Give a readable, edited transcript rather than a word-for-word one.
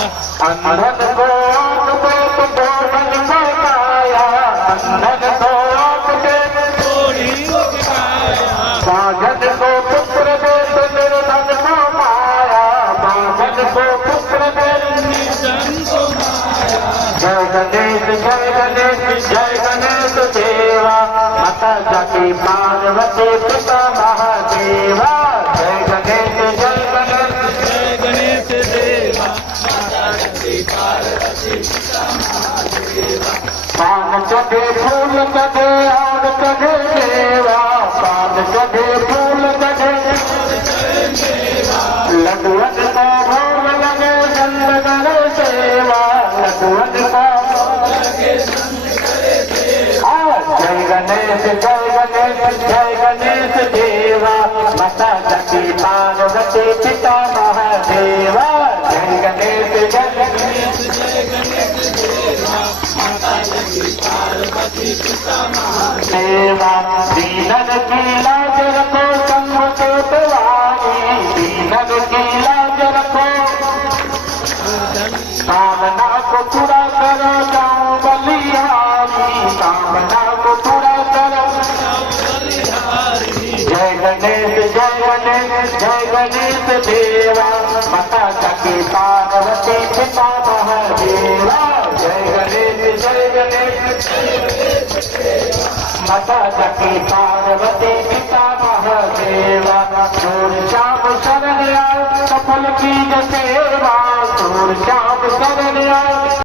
अंधन को आँख दे तो मन को काया, अंधन को आँख दे बांझन को पुत्र दे तो निर्धन को माया, बांझन को पुत्र दे जय गणेश जय गणेश देवा, माता जाकी पार्वती पिता महादेवा। जय गणेश देवा, माता जाकी पार्वती पिता महादेवा। पान चढ़े फूल चढ़े और चढ़े देवा, पान चढ़े फूल चढ़े लड्डुअन का भोग लगे चंद करे सेवा, लड्डुअन का जय गणेश देवा, माता जाकी पार्वती पिता महादेवा। जय गणेश देवा, माता जाकी पार्वती पिता महादेवा। दीनन की लाज रखो शंभु के तिवारी, दीनन की लाज रखो कामना को पूरा करो जाऊं बलिहारी, कामना को पूरा करो। जय गणेश देवा, माता जाकी पार्वती पिता महादेवा। जय गणेश माता जाकी पार्वती पिता महादेवा। सूर श्याम शरण आए सफल की सेवा, सूर श्याम